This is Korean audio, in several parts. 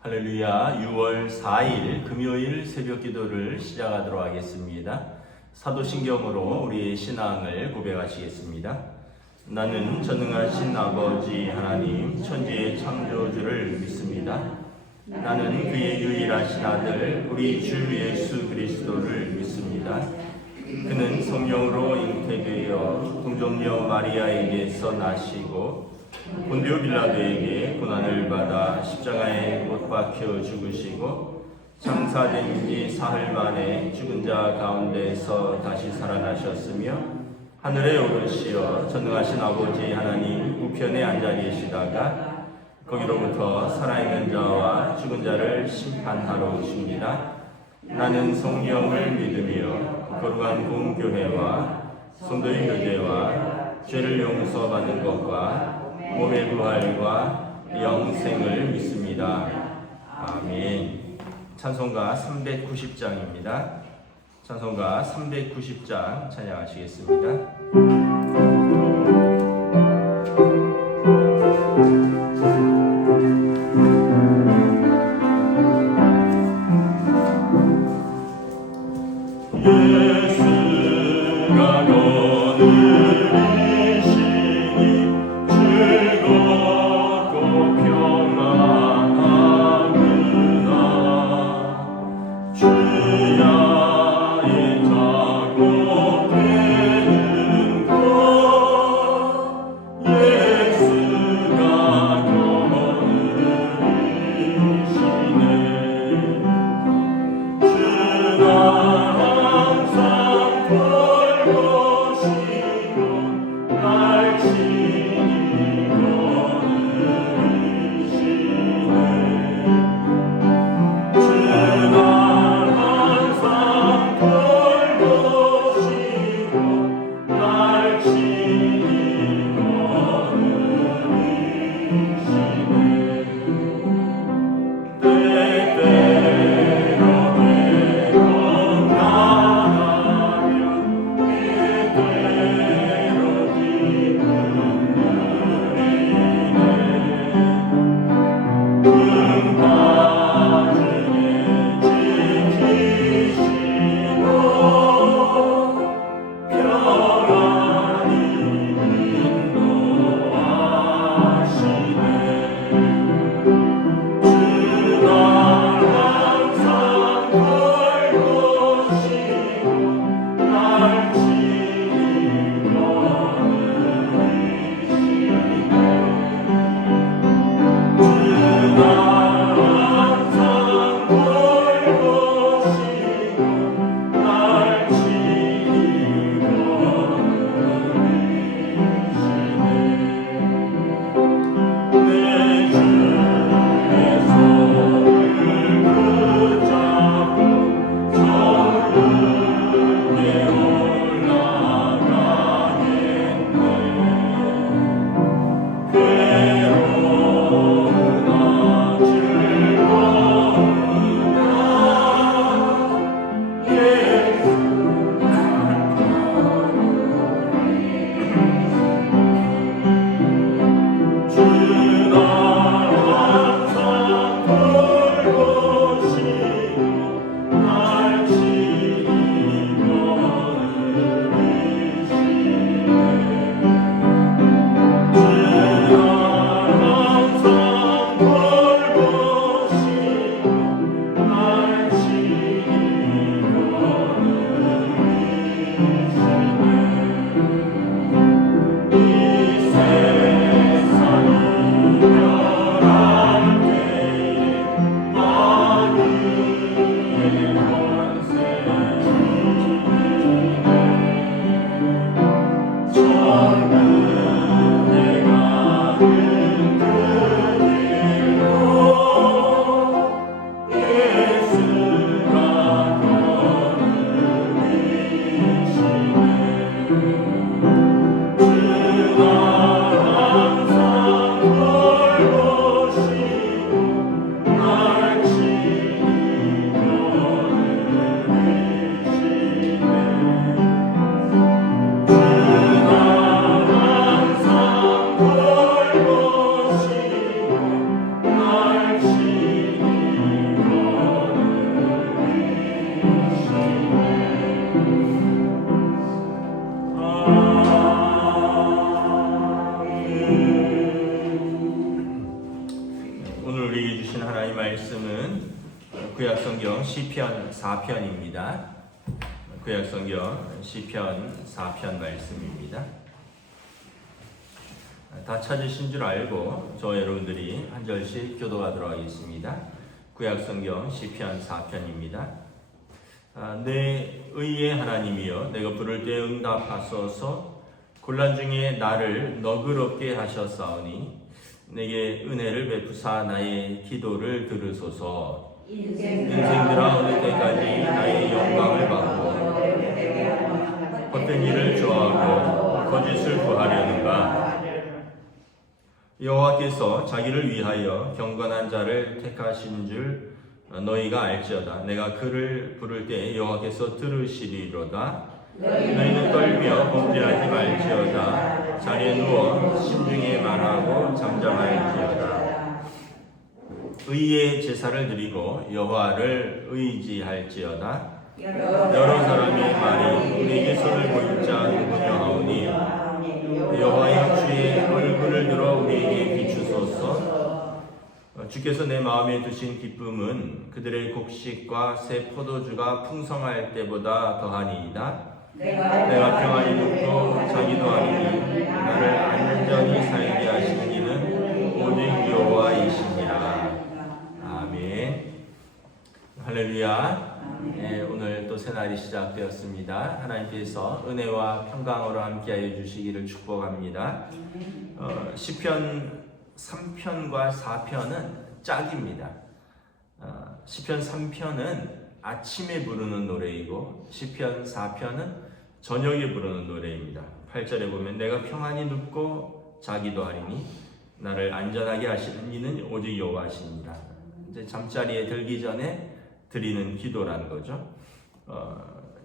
할렐루야. 6월 4일 금요일 새벽 기도를 시작하도록 하겠습니다. 사도신경으로 우리의 신앙을 고백하시겠습니다. 나는 전능하신 아버지 하나님 천지의 창조주를 믿습니다. 나는 그의 유일하신 아들 우리 주 예수 그리스도를 믿습니다. 그는 성령으로 잉태되어 동정녀 마리아에게서 나시고 본디오 빌라도에게 고난을 받아 십자가에 못 박혀 죽으시고 장사된 지 사흘 만에 죽은 자 가운데서 다시 살아나셨으며 하늘에 오르시어 전능하신 아버지 하나님 우편에 앉아 계시다가 거기로부터 살아있는 자와 죽은 자를 심판하러 오십니다. 나는 성령을 믿으며 거룩한 공교회와 성도의 교제와 죄를 용서받는 것과 몸의 부활과 영생을 믿습니다. 아멘. 찬송가 390장입니다. 찬송가 390장 찬양하시겠습니다. 예수가 너를 날 오늘 우리에게 주신 하나님의 말씀은 구약성경 시편 4편입니다. 구약성경 시편 4편 말씀입니다. 다 찾으신 줄 알고 저 여러분들이 한 절씩 교도하도록 하겠습니다. 구약성경 시편 4편입니다. 내 의의 하나님이여 내가 부를 때 응답하소서. 곤란 중에 나를 너그럽게 하셨사오니 내게 은혜를 베푸사 나의 기도를 들으소서. 인생들아 어느 때까지 나의 영광을 받고 헛된 일을 좋아하고 거짓을 구하려는가. 여호와께서 자기를 위하여 경건한 자를 택하신 줄 너희가 알지어다. 내가 그를 부를 때 여호와께서 들으시리로다. 너희는 떨며 범죄하지 말지어다. 자리에 누워 심중에 말하고 잠잠할지어다. 의의 제사를 드리고 여호와를 의지할지어다. 여러 사람의 말이 내게 손을 보일 자 누구냐 하오니 여호와여 주의 얼굴을 들어 우리에게 비추소서. 주께서 내 마음에 두신 기쁨은 그들의 곡식과 새 포도주가 풍성할 때보다 더하니이다. 내가 평안히 눕고 자기도 아니니 나를 안전히 살게 하시는 이는 오직 여호와이시니라. 아멘. 할렐루야. 네, 오늘 또 새날이 시작되었습니다. 하나님께서 은혜와 평강으로 함께하여 주시기를 축복합니다. 시편 3편과 4편은 짝입니다. 시편 3편은 아침에 부르는 노래이고 시편 4편은 저녁에 부르는 노래입니다. 8절에 보면 내가 평안히 눕고 자기도 하리니 나를 안전하게 하시는 이는 오직 여호와시니라. 이제 잠자리에 들기 전에 드리는 기도라는 거죠.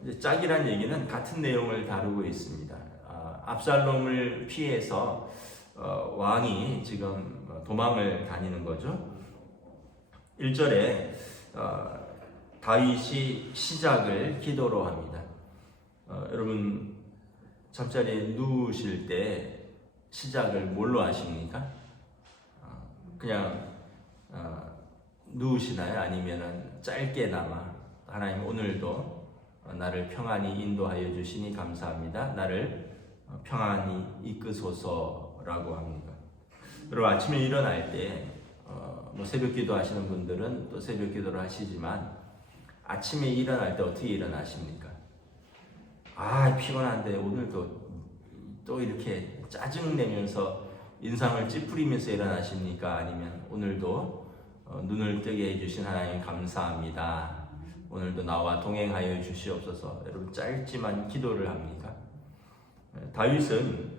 이제 짝이란 얘기는 같은 내용을 다루고 있습니다. 압살롬을 피해서 왕이 지금 도망을 다니는 거죠. 1절에 다윗이 시작을 기도로 합니다. 여러분 잠자리에 누우실 때 시작을 뭘로 하십니까? 그냥 누우시나요? 아니면은 짧게나마 하나님 오늘도 나를 평안히 인도하여 주시니 감사합니다. 나를 평안히 이끄소서라고 합니다. 여러분 아침에 일어날 때 뭐 새벽 기도 하시는 분들은 또 새벽 기도를 하시지만 아침에 일어날 때 어떻게 일어나십니까? 피곤한데 오늘도 또 이렇게 짜증내면서 인상을 찌푸리면서 일어나십니까? 아니면 오늘도 눈을 뜨게 해주신 하나님 감사합니다. 오늘도 나와 동행하여 주시옵소서. 여러분 짧지만 기도를 합니까? 다윗은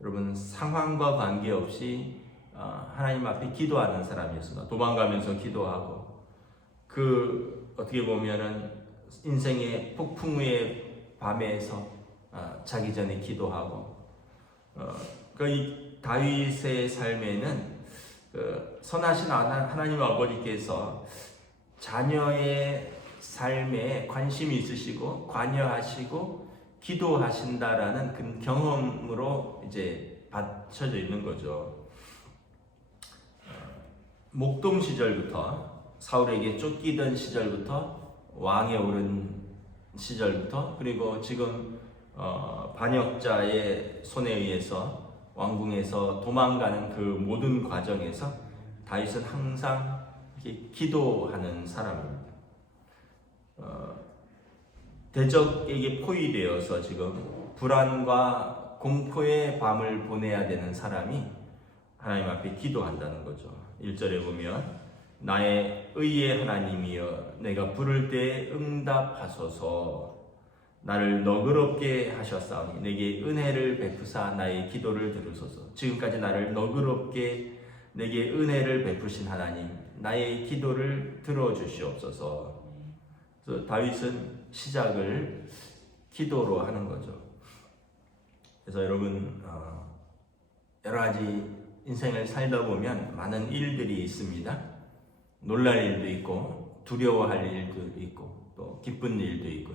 여러분 상황과 관계없이 하나님 앞에 기도하는 사람이었습니다. 도망가면서 기도하고 어떻게 보면은 인생의 폭풍우의 밤에서 자기 전에 기도하고 이 다윗의 삶에는 선하신 하나님 아버지께서 자녀의 삶에 관심이 있으시고 관여하시고 기도하신다라는 그 경험으로 이제 받쳐져 있는 거죠. 목동 시절부터 사울에게 쫓기던 시절부터 왕에 오른 시절부터 그리고 지금 반역자의 손에 의해서 왕궁에서 도망가는 그 모든 과정에서 다윗은 항상 기도하는 사람입니다. 대적에게 포위되어서 지금 불안과 공포의 밤을 보내야 되는 사람이 하나님 앞에 기도한다는 거죠. 1절에 보면 나의 의의 하나님이여 내가 부를 때 응답하소서. 나를 너그럽게 하셨사오니 내게 은혜를 베푸사 나의 기도를 들으소서. 지금까지 나를 너그럽게 내게 은혜를 베푸신 하나님 나의 기도를 들어주시옵소서. 그래서 다윗은 시작을 기도로 하는 거죠. 그래서 여러분 여러 가지 인생을 살다 보면 많은 일들이 있습니다. 놀랄 일도 있고 두려워할 일도 있고 또 기쁜 일도 있고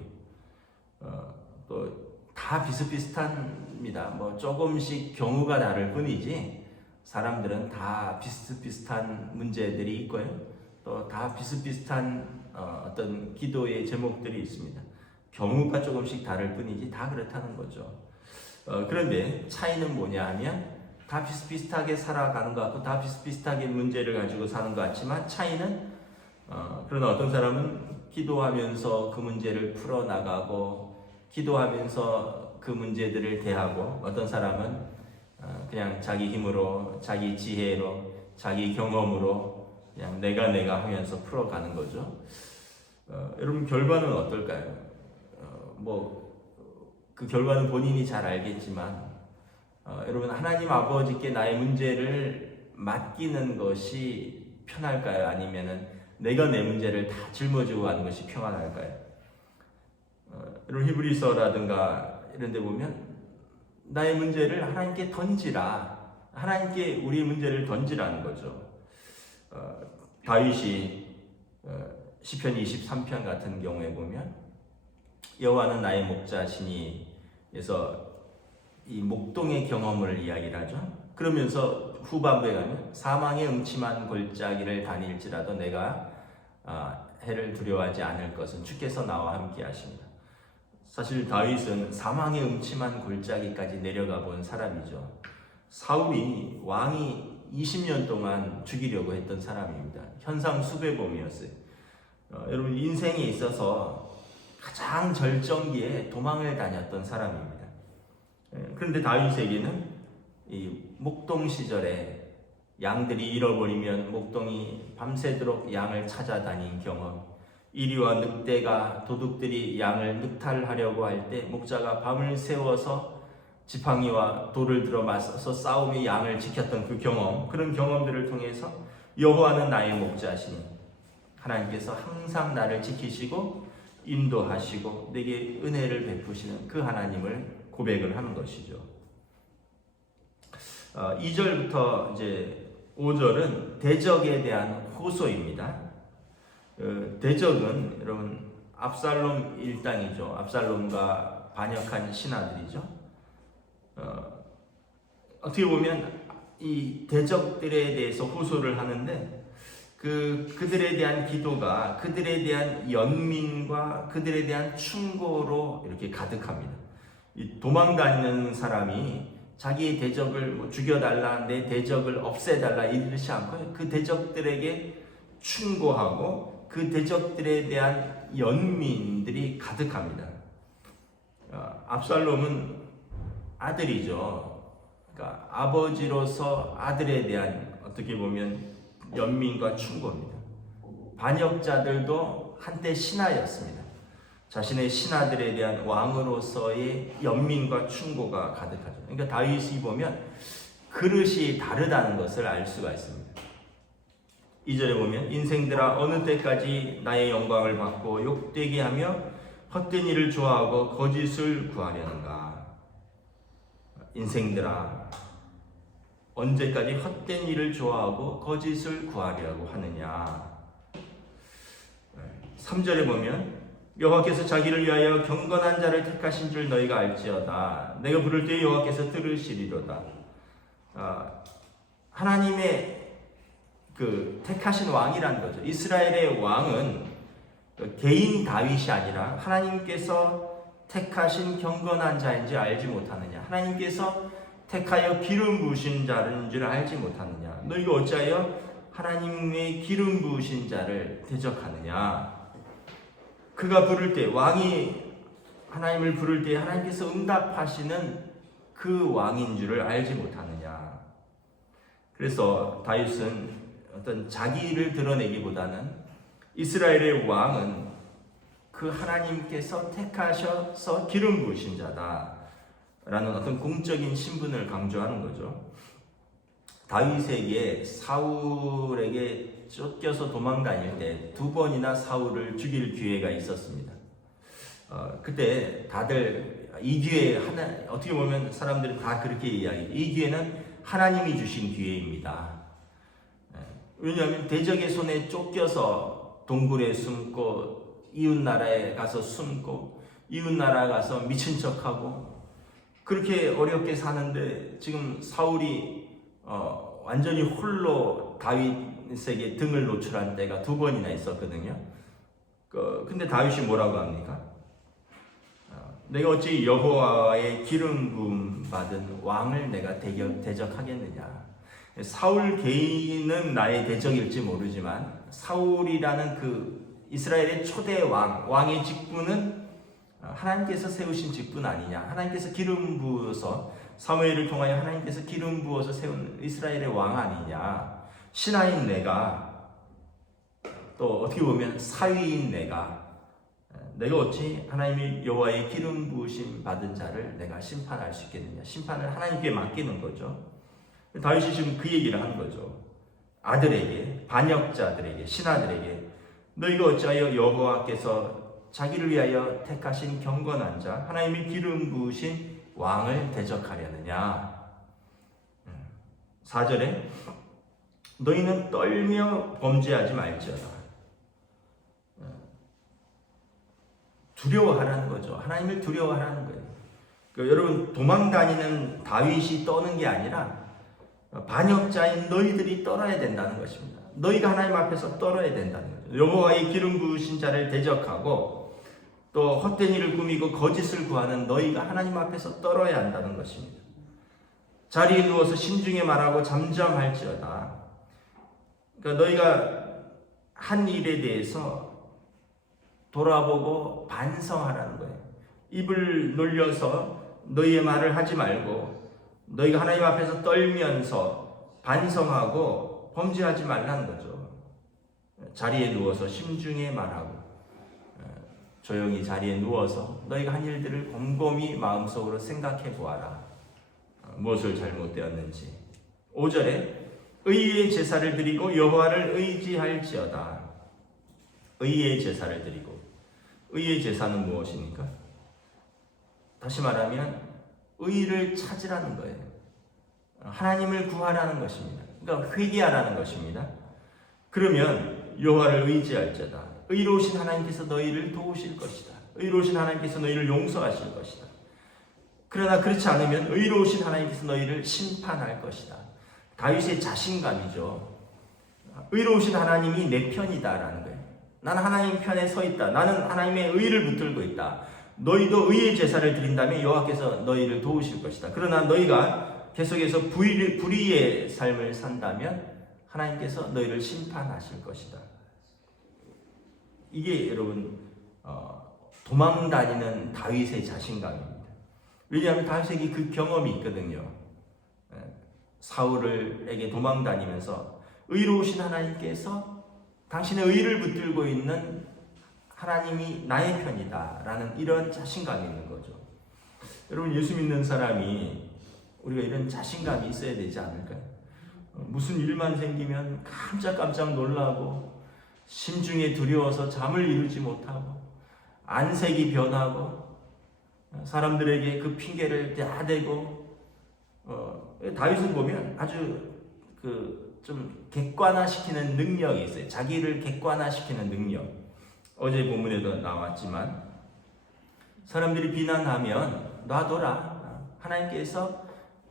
또 다 비슷비슷합니다. 뭐 조금씩 경우가 다를 뿐이지 사람들은 다 비슷비슷한 문제들이 있고요. 또 다 비슷비슷한 어떤 기도의 제목들이 있습니다. 경우가 조금씩 다를 뿐이지 다 그렇다는 거죠. 그런데 차이는 뭐냐 하면 다 비슷비슷하게 살아가는 것 같고 다 비슷비슷하게 문제를 가지고 사는 것 같지만 차이는 그러나 어떤 사람은 기도하면서 그 문제를 풀어나가고 기도하면서 그 문제들을 대하고 어떤 사람은 그냥 자기 힘으로 자기 지혜로 자기 경험으로 그냥 내가 하면서 풀어가는 거죠. 여러분 결과는 어떨까요? 그 결과는 본인이 잘 알겠지만 여러분 하나님 아버지께 나의 문제를 맡기는 것이 편할까요? 아니면은 내가 내 문제를 다 짊어지고 가는 것이 평안할까요? 여러분 히브리서라든가 이런 데 보면 나의 문제를 하나님께 던지라. 하나님께 우리의 문제를 던지라는 거죠. 다윗이 시편 23편 같은 경우에 보면 여호와는 나의 목자시니 그래서 이 목동의 경험을 이야기를 하죠. 그러면서 후반부에 가면 사망의 음침한 골짜기를 다닐지라도 내가 해를 두려워하지 않을 것은 주께서 나와 함께 하십니다. 사실 다윗은 사망의 음침한 골짜기까지 내려가 본 사람이죠. 사울이 왕이 20년 동안 죽이려고 했던 사람입니다. 현상 수배범이었어요. 여러분 인생에 있어서 가장 절정기에 도망을 다녔던 사람입니다. 그런데 다윗에게는 이 목동 시절에 양들이 잃어버리면 목동이 밤새도록 양을 찾아다닌 경험, 이리와 늑대가 도둑들이 양을 늑탈하려고 할 때 목자가 밤을 새워서 지팡이와 돌을 들어 맞서서 싸움의 양을 지켰던 그 경험, 그런 경험들을 통해서 여호와는 나의 목자시니 하나님께서 항상 나를 지키시고 인도하시고 내게 은혜를 베푸시는 그 하나님을 고백을 하는 것이죠. 2절부터 이제 5절은 대적에 대한 호소입니다. 대적은 여러분 압살롬 일당이죠. 압살롬과 반역한 신하들이죠. 어떻게 보면 이 대적들에 대해서 호소를 하는데 그들에 대한 기도가 그들에 대한 연민과 그들에 대한 충고로 이렇게 가득합니다. 이 도망다니는 사람이 자기의 대적을 죽여달라, 내 대적을 없애달라 이러지 않고 그 대적들에게 충고하고 그 대적들에 대한 연민들이 가득합니다. 압살롬은 아들이죠. 그러니까 아버지로서 아들에 대한 어떻게 보면 연민과 충고입니다. 반역자들도 한때 신하였습니다. 자신의 신하들에 대한 왕으로서의 연민과 충고가 가득하죠. 그러니까 다윗이 보면 그릇이 다르다는 것을 알 수가 있습니다. 2절에 보면 인생들아 어느 때까지 나의 영광을 받고 욕되게 하며 헛된 일을 좋아하고 거짓을 구하려는가. 인생들아 언제까지 헛된 일을 좋아하고 거짓을 구하려고 하느냐. 3절에 보면 여호와께서 자기를 위하여 경건한 자를 택하신 줄 너희가 알지어다. 내가 부를 때 여호와께서 들으시리로다. 하나님의 그 택하신 왕이라는 거죠. 이스라엘의 왕은 개인 다윗이 아니라 하나님께서 택하신 경건한 자인지 알지 못하느냐. 하나님께서 택하여 기름 부으신 자인 줄 알지 못하느냐. 너희가 어찌하여 하나님의 기름 부으신 자를 대적하느냐. 그가 부를 때, 왕이 하나님을 부를 때 하나님께서 응답하시는 그 왕인 줄을 알지 못하느냐. 그래서 다윗은 어떤 자기를 드러내기보다는 이스라엘의 왕은 그 하나님께서 택하셔서 기름 부으신 자다라는 어떤 공적인 신분을 강조하는 거죠. 다윗에게 사울에게 쫓겨서 도망다닐 때 2번이나 사울을 죽일 기회가 있었습니다. 그때 다들 이 기회 어떻게 보면 사람들이 다 그렇게 이야기해요. 이 기회는 하나님이 주신 기회입니다. 왜냐하면 대적의 손에 쫓겨서 동굴에 숨고 이웃 나라에 가서 숨고 이웃 나라 가서 미친 척하고 그렇게 어렵게 사는데 지금 사울이 완전히 홀로 다윗에게 등을 노출한 때가 2번이나 있었거든요. 근데 다윗이 뭐라고 합니까? 내가 어찌 여호와의 기름 부음 받은 왕을 내가 대적하겠느냐. 사울 개인은 나의 대적일지 모르지만 사울이라는 그 이스라엘의 초대 왕의 직분은 하나님께서 세우신 직분 아니냐. 하나님께서 기름 부어서 사무엘을 통하여 하나님께서 기름 부어서 세운 이스라엘의 왕 아니냐. 신하인 내가, 또 어떻게 보면 사위인 내가 어찌 하나님의 여호와의 기름 부으심 받은 자를 내가 심판할 수 있겠느냐. 심판을 하나님께 맡기는 거죠. 다윗이 지금 그 얘기를 하는 거죠. 아들에게, 반역자들에게, 신하들에게 너희가 어찌하여 여호와께서 자기를 위하여 택하신 경건한 자, 하나님의 기름 부으신 왕을 대적하려느냐. 4절에 너희는 떨며 범죄하지 말지어다. 두려워하라는 거죠. 하나님을 두려워하라는 거예요. 여러분, 도망다니는 다윗이 떠는 게 아니라 반역자인 너희들이 떨어야 된다는 것입니다. 너희가 하나님 앞에서 떨어야 된다는 거죠. 여호와의 기름 부으신 자를 대적하고 또 헛된 일을 꾸미고 거짓을 구하는 너희가 하나님 앞에서 떨어야 한다는 것입니다. 자리에 누워서 심중에 말하고 잠잠할지어다. 그러니까 너희가 한 일에 대해서 돌아보고 반성하라는 거예요. 입을 놀려서 너희의 말을 하지 말고 너희가 하나님 앞에서 떨면서 반성하고 범죄하지 말라는 거죠. 자리에 누워서 심중에 말하고 조용히 자리에 누워서 너희가 한 일들을 곰곰이 마음속으로 생각해 보아라. 무엇을 잘못되었는지. 5절에 의의 제사를 드리고 여호와를 의지할지어다. 의의 제사를 드리고. 의의 제사는 무엇입니까? 다시 말하면 의를 찾으라는 거예요. 하나님을 구하라는 것입니다. 그러니까 회개하라는 것입니다. 그러면 여호와를 의지할지어다. 의로우신 하나님께서 너희를 도우실 것이다. 의로우신 하나님께서 너희를 용서하실 것이다. 그러나 그렇지 않으면 의로우신 하나님께서 너희를 심판할 것이다. 다윗의 자신감이죠. 의로우신 하나님이 내 편이다라는 거예요. 나는 하나님 편에 서 있다. 나는 하나님의 의를 붙들고 있다. 너희도 의의 제사를 드린다면 여호와께서 너희를 도우실 것이다. 그러나 너희가 계속해서 불의의 삶을 산다면 하나님께서 너희를 심판하실 것이다. 이게 여러분 도망다니는 다윗의 자신감입니다. 왜냐하면 다윗에게 그 경험이 있거든요. 사울에게 도망다니면서 의로우신 하나님께서 당신의 의를 붙들고 있는 하나님이 나의 편이다 라는 이런 자신감이 있는 거죠. 여러분, 예수 믿는 사람이 우리가 이런 자신감이 있어야 되지 않을까요? 무슨 일만 생기면 깜짝깜짝 놀라고 심중에 두려워서 잠을 이루지 못하고 안색이 변하고 사람들에게 그 핑계를 대고 다윗을 보면 아주 좀 객관화시키는 능력이 있어요. 자기를 객관화시키는 능력. 어제 본문에도 나왔지만 사람들이 비난하면 놔둬라. 하나님께서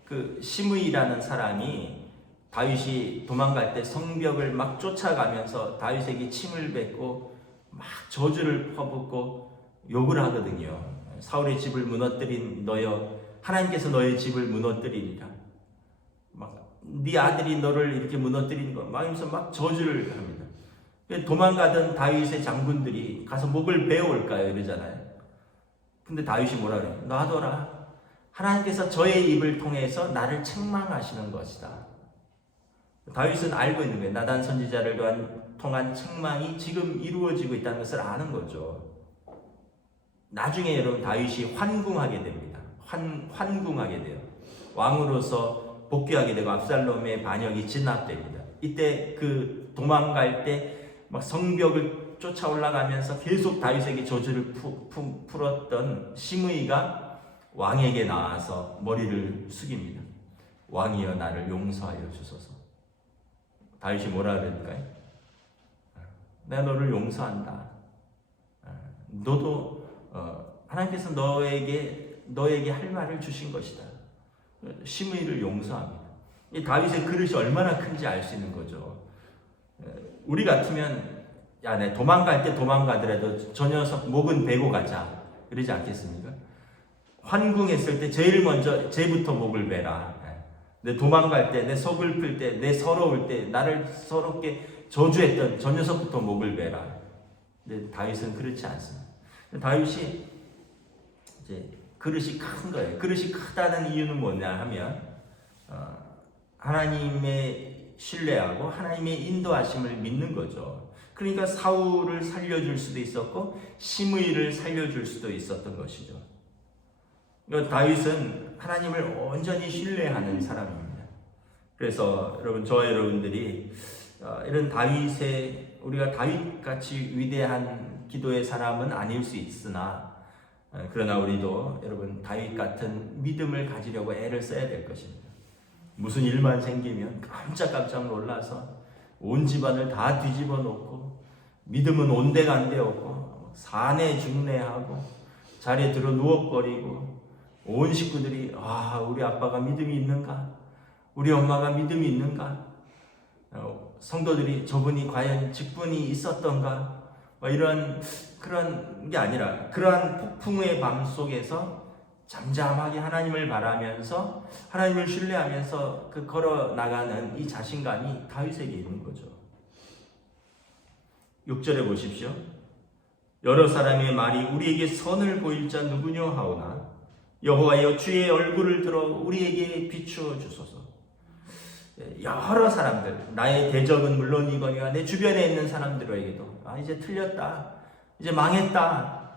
그 시므이라는 사람이 다윗이 도망갈 때 성벽을 막 쫓아가면서 다윗에게 침을 뱉고 막 저주를 퍼붓고 욕을 하거든요. 사울의 집을 무너뜨린 너여, 하나님께서 너의 집을 무너뜨리니라. 막 네 아들이 너를 이렇게 무너뜨리는 거 막 하면서 막 저주를 합니다. 도망가던 다윗의 장군들이 가서 목을 베어올까요? 이러잖아요. 근데 다윗이 뭐라 그래요? 놔둬라. 하나님께서 저의 입을 통해서 나를 책망하시는 것이다. 다윗은 알고 있는 거예요. 나단 선지자를 통한 책망이 지금 이루어지고 있다는 것을 아는 거죠. 나중에 여러분 다윗이 환궁하게 됩니다. 환궁하게 돼요. 왕으로서 복귀하게 되고 압살롬의 반역이 진압됩니다. 이때 그 도망갈 때 막 성벽을 쫓아 올라가면서 계속 다윗에게 저주를 풀었던 시므이가 왕에게 나와서 머리를 숙입니다. 왕이여 나를 용서하여 주소서. 다윗이 뭐라 그럴까요? 내가 너를 용서한다. 너도 하나님께서 너에게 할 말을 주신 것이다. 시므이를 용서합니다. 이 다윗의 그릇이 얼마나 큰지 알 수 있는 거죠. 우리 같으면 야, 내 도망갈 때 도망가더라도 저 녀석 목은 베고 가자 그러지 않겠습니까? 환궁했을 때 제일 먼저 쟤부터 목을 베라. 내 도망갈 때, 내 속을 풀 때, 내 서러울 때, 나를 서럽게 저주했던 저 녀석부터 목을 베라. 근데 다윗은 그렇지 않습니다. 다윗이 이제 그릇이 큰 거예요. 그릇이 크다는 이유는 뭐냐 하면 하나님의 신뢰하고 하나님의 인도하심을 믿는 거죠. 그러니까 사울을 살려줄 수도 있었고 시므이를 살려줄 수도 있었던 것이죠. 그러니까 다윗은 하나님을 온전히 신뢰하는 사람입니다. 그래서 여러분, 저와 여러분들이 이런 다윗의, 우리가 다윗같이 위대한 기도의 사람은 아닐 수 있으나 그러나 우리도 여러분 다윗 같은 믿음을 가지려고 애를 써야 될 것입니다. 무슨 일만 생기면 깜짝깜짝 놀라서 온 집안을 다 뒤집어 놓고 믿음은 온데간데 없고 사내 중내하고 자리에 들어 누워버리고 온 식구들이 우리 아빠가 믿음이 있는가? 우리 엄마가 믿음이 있는가? 성도들이 저분이 과연 직분이 있었던가? 이런 그런 게 아니라 그러한 폭풍의 밤 속에서 잠잠하게 하나님을 바라면서 하나님을 신뢰하면서 그 걸어 나가는 이 자신감이 다윗에게 있는 거죠. 6절에 보십시오. 여러 사람의 말이 우리에게 선을 보일 자 누구뇨 하오나 여호와여 주의 얼굴을 들어 우리에게 비추어 주소서. 여러 사람들, 나의 대적은 물론이거니와 내 주변에 있는 사람들에게도 이제 틀렸다, 이제 망했다,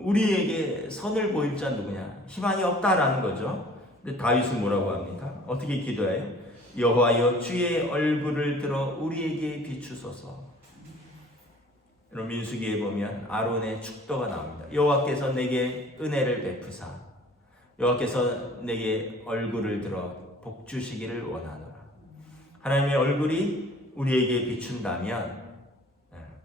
우리에게 선을 보일 자 누구냐, 희망이 없다라는 거죠. 근데 다윗은 뭐라고 합니까? 어떻게 기도해요? 여호와여 주의 얼굴을 들어 우리에게 비추소서. 여러분, 민수기에 보면 아론의 축도가 나옵니다. 여호와께서 내게 은혜를 베푸사 여호와께서 내게 얼굴을 들어 복 주시기를 원하노라. 하나님의 얼굴이 우리에게 비춘다면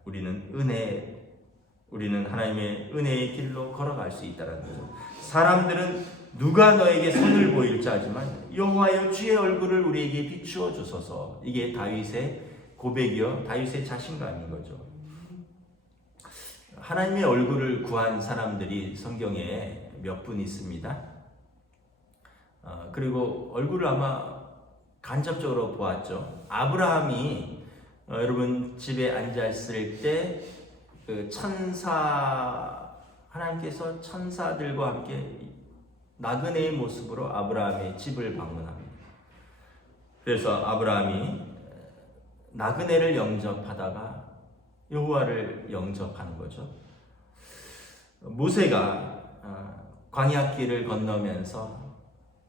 우리는 하나님의 은혜의 길로 걸어갈 수 있다는 거죠. 사람들은 누가 너에게 선을 보일지 하지만 여호와여 주의 얼굴을 우리에게 비추어 주소서. 이게 다윗의 고백이요, 다윗의 자신감인 거죠. 하나님의 얼굴을 구한 사람들이 성경에 몇 분 있습니다. 그리고 얼굴을 아마 간접적으로 보았죠. 아브라함이 여러분 집에 앉았을 때 그 하나님께서 천사들과 함께 나그네의 모습으로 아브라함의 집을 방문합니다. 그래서 아브라함이 나그네를 영접하다가 여호와를 영접하는 거죠. 모세가 광야길을 건너면서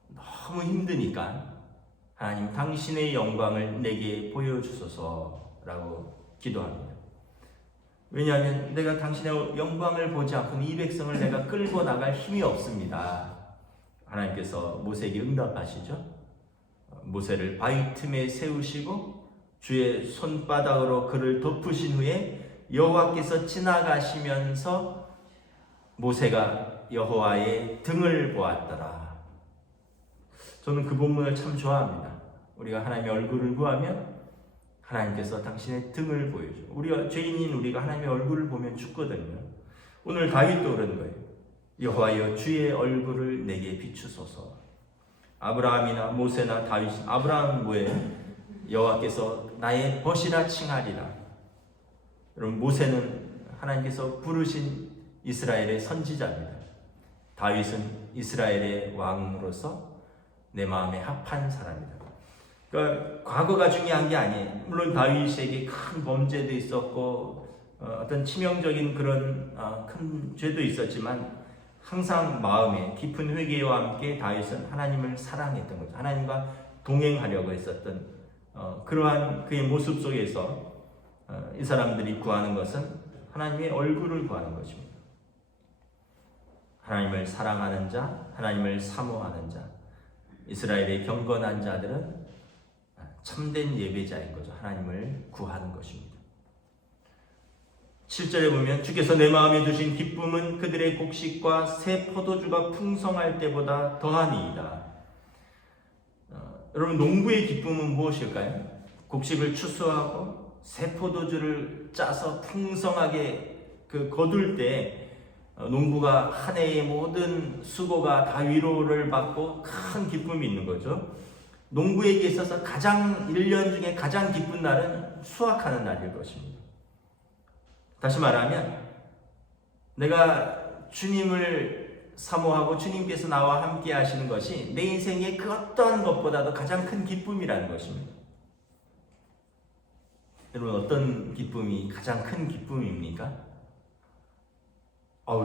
너무 힘드니까 하나님 당신의 영광을 내게 보여주소서라고 기도합니다. 왜냐하면 내가 당신의 영광을 보지 않고는 이 백성을 내가 끌고 나갈 힘이 없습니다. 하나님께서 모세에게 응답하시죠. 모세를 바위 틈에 세우시고 주의 손바닥으로 그를 덮으신 후에 여호와께서 지나가시면서 모세가 여호와의 등을 보았더라. 저는 그 본문을 참 좋아합니다. 우리가 하나님의 얼굴을 구하면 하나님께서 당신의 등을 보여줘. 우리가 죄인인 우리가 하나님의 얼굴을 보면 죽거든요. 오늘 다윗도 그런 거예요. 여호와여 주의 얼굴을 내게 비추소서. 아브라함이나 모세나 다윗, 아브라함은 뭐예요? 여호와께서 나의 벗이라 칭하리라. 여러분, 모세는 하나님께서 부르신 이스라엘의 선지자입니다. 다윗은 이스라엘의 왕으로서 내 마음에 합한 사람이다. 그러니까 과거가 중요한 게 아니에요. 물론 다윗에게 큰 범죄도 있었고 어떤 치명적인 그런 큰 죄도 있었지만 항상 마음에 깊은 회개와 함께 다윗은 하나님을 사랑했던 거죠. 하나님과 동행하려고 했었던 그러한 그의 모습 속에서 이 사람들이 구하는 것은 하나님의 얼굴을 구하는 것입니다. 하나님을 사랑하는 자, 하나님을 사모하는 자, 이스라엘의 경건한 자들은 참된 예배자인 거죠. 하나님을 구하는 것입니다. 7절에 보면 주께서 내 마음에 두신 기쁨은 그들의 곡식과 새 포도주가 풍성할 때보다 더하니이다. 여러분 농부의 기쁨은 무엇일까요? 곡식을 추수하고 새 포도주를 짜서 풍성하게 거둘 때 농부가 한 해의 모든 수고가 다 위로를 받고 큰 기쁨이 있는 거죠. 농부에게 있어서 1년 중에 가장 기쁜 날은 수확하는 날일 것입니다. 다시 말하면 내가 주님을 사모하고 주님께서 나와 함께 하시는 것이 내 인생의 그 어떠한 것보다도 가장 큰 기쁨이라는 것입니다. 여러분, 어떤 기쁨이 가장 큰 기쁨입니까?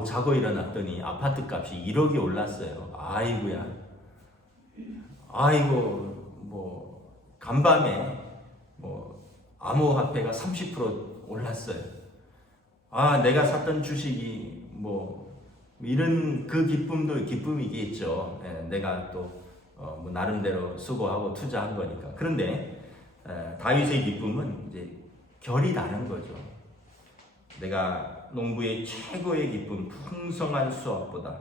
자고 일어났더니 아파트 값이 1억이 올랐어요. 아이고야. 간밤에 암호화폐가 30% 올랐어요. 내가 샀던 주식이 이런 그 기쁨도 기쁨이겠죠. 내가 또 나름대로 수고하고 투자한 거니까. 그런데 다윗의 기쁨은 이제 결이 다른 거죠. 내가 농부의 최고의 기쁨, 풍성한 수확보다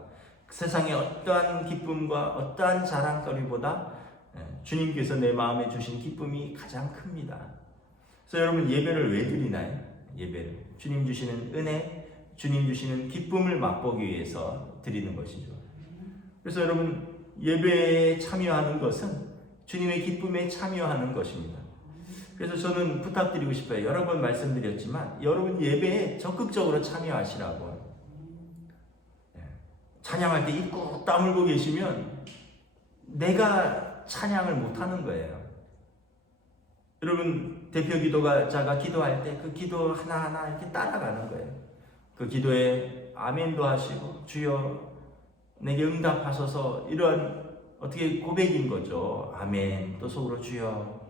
세상의 어떠한 기쁨과 어떠한 자랑거리보다 주님께서 내 마음에 주신 기쁨이 가장 큽니다. 그래서 여러분, 예배를 왜 드리나요? 예배를 주님 주시는 은혜, 주님 주시는 기쁨을 맛보기 위해서 드리는 것이죠. 그래서 여러분, 예배에 참여하는 것은 주님의 기쁨에 참여하는 것입니다. 그래서 저는 부탁드리고 싶어요. 여러 번 말씀드렸지만 여러분 예배에 적극적으로 참여하시라고. 찬양할 때 입 꾹 다물고 계시면 내가 찬양을 못하는 거예요. 여러분, 대표 기도자가 기도할 때 그 기도 하나하나 이렇게 따라가는 거예요. 그 기도에 아멘도 하시고 주여 내게 응답하소서, 이런 어떻게 고백인 거죠. 아멘. 또 속으로 주여.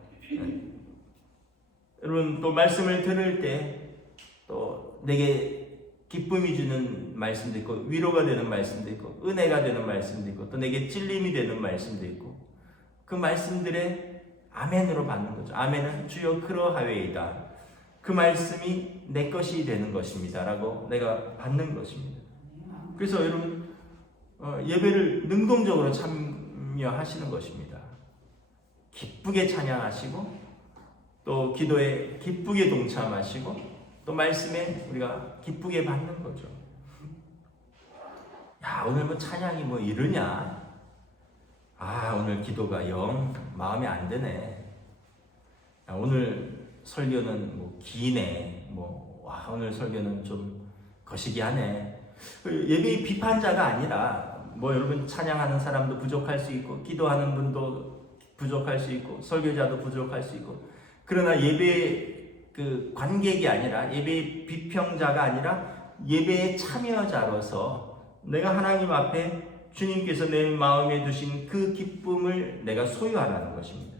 여러분, 또 말씀을 들을 때 또 내게 기쁨이 주는 말씀도 있고 위로가 되는 말씀도 있고 은혜가 되는 말씀도 있고 또 내게 찔림이 되는 말씀도 있고 그 말씀들에 아멘으로 받는 거죠. 아멘은 주여 그러하외이다. 그 말씀이 내 것이 되는 것입니다 라고 내가 받는 것입니다. 그래서 여러분, 예배를 능동적으로 참여하시는 것입니다. 기쁘게 찬양하시고 또 기도에 기쁘게 동참하시고 또 말씀에 우리가 기쁘게 받는 거죠. 오늘 찬양이 이러냐? 오늘 기도가 영 마음에 안 드네. 오늘 설교는 기네. 오늘 설교는 좀 거시기하네. 예배 비판자가 아니라 여러분, 찬양하는 사람도 부족할 수 있고 기도하는 분도 부족할 수 있고 설교자도 부족할 수 있고, 그러나 예배 관객이 아니라 예배의 비평자가 아니라 예배의 참여자로서 내가 하나님 앞에 주님께서 내 마음에 두신 그 기쁨을 내가 소유하라는 것입니다.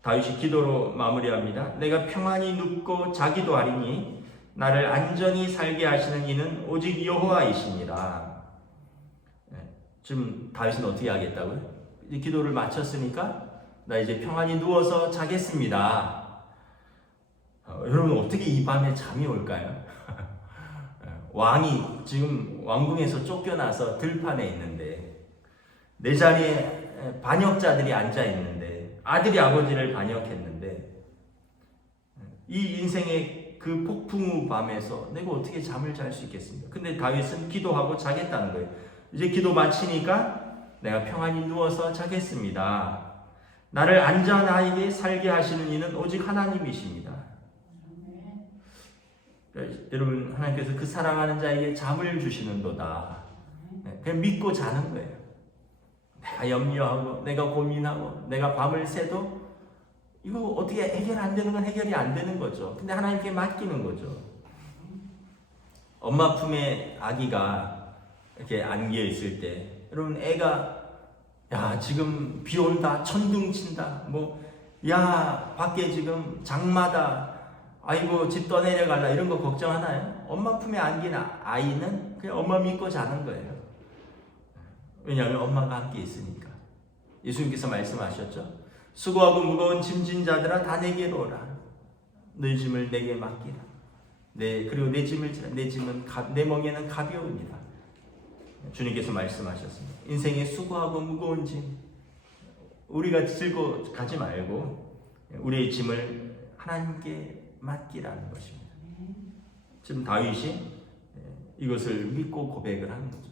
다윗이 기도로 마무리합니다. 내가 평안히 눕고 자기도 하리니 나를 안전히 살게 하시는 이는 오직 여호와이시니라. 지금 다윗은 어떻게 하겠다고요? 이제 기도를 마쳤으니까 나 이제 평안히 누워서 자겠습니다. 여러분, 어떻게 이 밤에 잠이 올까요? 왕이 지금 왕궁에서 쫓겨나서 들판에 있는데 내 자리에 반역자들이 앉아 있는데 아들이 아버지를 반역했는데 이 인생의 그 폭풍우 밤에서 내가 어떻게 잠을 잘 수 있겠습니까? 근데 다윗은 기도하고 자겠다는 거예요. 이제 기도 마치니까 내가 평안히 누워서 자겠습니다. 나를 안전하게 살게 하시는 이는 오직 하나님이십니다. 여러분, 하나님께서 그 사랑하는 자에게 잠을 주시는도다. 그냥 믿고 자는 거예요. 내가 염려하고 내가 고민하고 내가 밤을 새도 이거 어떻게 해결 안 되는 건 해결이 안 되는 거죠. 근데 하나님께 맡기는 거죠. 엄마 품에 아기가 이렇게 안겨 있을 때 여러분, 애가 지금 비 온다, 천둥 친다, 밖에 지금 장마다, 아이고 집 떠내려갈라, 이런 거 걱정하나요? 엄마 품에 안긴 아이는 그냥 엄마 믿고 자는 거예요. 왜냐하면 엄마가 함께 있으니까. 예수님께서 말씀하셨죠. 수고하고 무거운 짐진 자들아 다 내게로 오라. 너희 짐을 내게 맡기라. 그리고 내 짐은 내 멍에는 가벼우니라. 주님께서 말씀하셨습니다. 인생의 수고하고 무거운 짐 우리가 들고 가지 말고 우리의 짐을 하나님께 맡기라는 것입니다. 지금 다윗이 이것을 믿고 고백을 하는 거죠.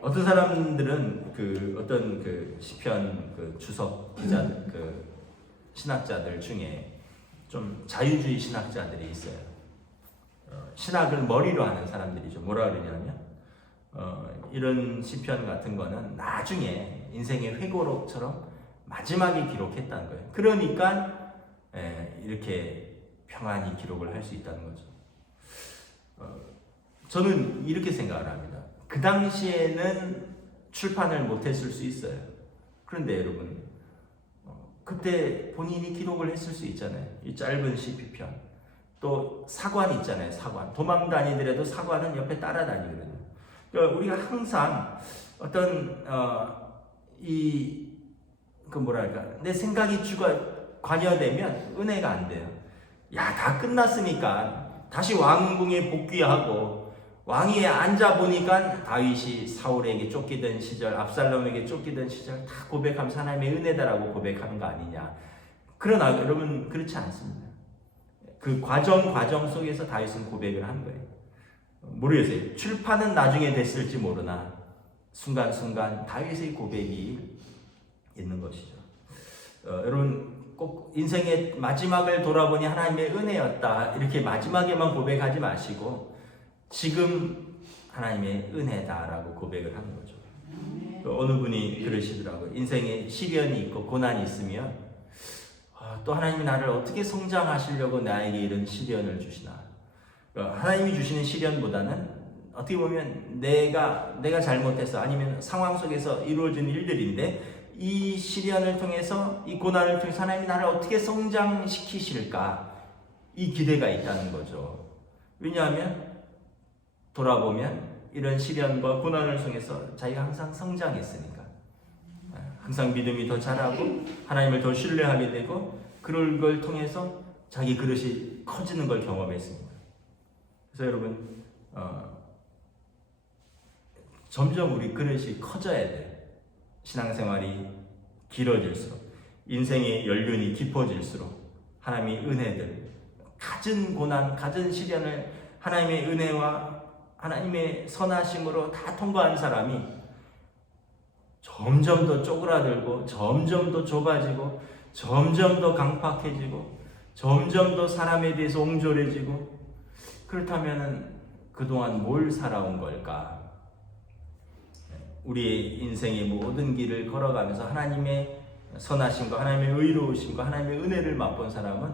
어떤 사람들은 어떤 시편 주석 기자들, 신학자들 중에 좀 자유주의 신학자들이 있어요. 신학을 머리로 하는 사람들이죠. 뭐라 그러냐면 이런 시편 같은 거는 나중에 인생의 회고록처럼 마지막에 기록했다는 거예요. 그러니까 이렇게 평안히 기록을 할 수 있다는 거죠. 저는 이렇게 생각을 합니다. 그 당시에는 출판을 못했을 수 있어요. 그런데 여러분 그때 본인이 기록을 했을 수 있잖아요. 이 짧은 시편. 또 사관 있잖아요. 사관. 도망 다니더라도 사관은 옆에 따라다니거든요. 그러니까 우리가 항상 어떤 내 생각이 관여되면 은혜가 안 돼요. 다 끝났으니까 다시 왕궁에 복귀하고 왕위에 앉아 보니까 다윗이 사울에게 쫓기던 시절, 압살롬에게 쫓기던 시절 다 고백하면서 하나님의 은혜다라고 고백하는 거 아니냐. 그러나 여러분 그렇지 않습니다. 그 과정 속에서 다윗은 고백을 한 거예요. 모르겠어요. 출판은 나중에 됐을지 모르나 순간순간 다윗의 고백이 있는 것이죠. 여러분 꼭 인생의 마지막을 돌아보니 하나님의 은혜였다 이렇게 마지막에만 고백하지 마시고 지금 하나님의 은혜다라고 고백을 하는 거죠. 어느 분이 그러시더라고요. 인생에 시련이 있고 고난이 있으면 또 하나님이 나를 어떻게 성장하시려고 나에게 이런 시련을 주시나. 하나님이 주시는 시련보다는 어떻게 보면 내가 잘못해서 아니면 상황 속에서 이루어진 일들인데 이 시련을 통해서 이 고난을 통해서 하나님이 나를 어떻게 성장시키실까 이 기대가 있다는 거죠. 왜냐하면 돌아보면 이런 시련과 고난을 통해서 자기가 항상 성장했으니까 항상 믿음이 더 자라고 하나님을 더 신뢰하게 되고 그런 걸 통해서 자기 그릇이 커지는 걸 경험했습니다. 그래서 여러분 점점 우리 그릇이 커져야 돼요. 신앙생활이 길어질수록 인생의 연륜이 깊어질수록 하나님의 은혜들 갖은 고난, 갖은 시련을 하나님의 은혜와 하나님의 선하심으로 다 통과한 사람이 점점 더 쪼그라들고 점점 더 좁아지고 점점 더 강팍해지고 점점 더 사람에 대해서 옹졸해지고 그렇다면 그동안 뭘 살아온 걸까? 우리의 인생의 모든 길을 걸어가면서 하나님의 선하심과 하나님의 의로우심과 하나님의 은혜를 맛본 사람은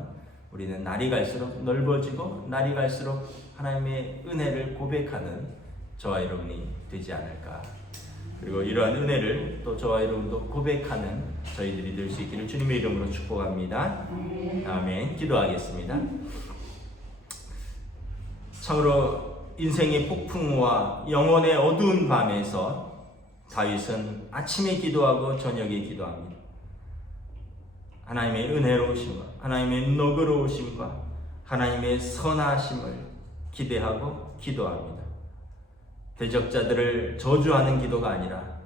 우리는 날이 갈수록 넓어지고 날이 갈수록 하나님의 은혜를 고백하는 저와 여러분이 되지 않을까. 그리고 이러한 은혜를 또 저와 여러분도 고백하는 저희들이 될 수 있기를 주님의 이름으로 축복합니다. 아멘. 기도하겠습니다. 참으로 인생의 폭풍과 영혼의 어두운 밤에서 다윗은 아침에 기도하고 저녁에 기도합니다. 하나님의 은혜로우심과 하나님의 너그러우심과 하나님의 선하심을 기대하고 기도합니다. 대적자들을 저주하는 기도가 아니라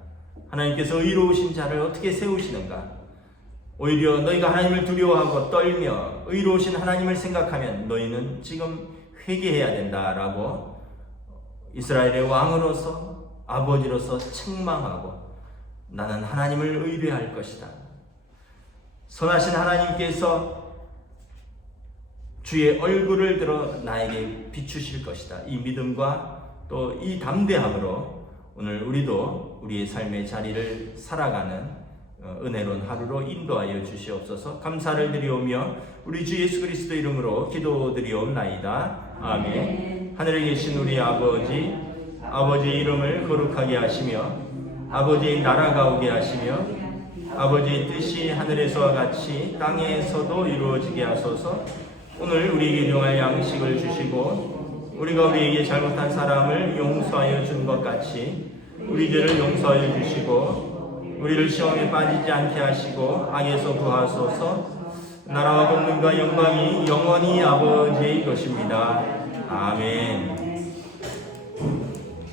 하나님께서 의로우신 자를 어떻게 세우시는가? 오히려 너희가 하나님을 두려워하고 떨며 의로우신 하나님을 생각하면 너희는 지금 회개해야 된다라고 이스라엘의 왕으로서 아버지로서 책망하고 나는 하나님을 의뢰할 것이다. 선하신 하나님께서 주의 얼굴을 들어 나에게 비추실 것이다. 이 믿음과 또 이 담대함으로 오늘 우리도 우리의 삶의 자리를 살아가는 은혜로운 하루로 인도하여 주시옵소서. 감사를 드리오며 우리 주 예수 그리스도 이름으로 기도드리옵나이다. 아멘. 하늘에 계신 우리 아버지, 아버지의 이름을 거룩하게 하시며 아버지의 나라가 오게 하시며 아버지의 뜻이 하늘에서와 같이 땅에서도 이루어지게 하소서. 오늘 우리에게 일용할 양식을 주시고 우리가 우리에게 잘못한 사람을 용서하여 준 것 같이 우리 죄를 용서하여 주시고 우리를 시험에 빠지지 않게 하시고 악에서 구하소서. 나라와 권능과 영광이 영원히 아버지의 것입니다. 아멘.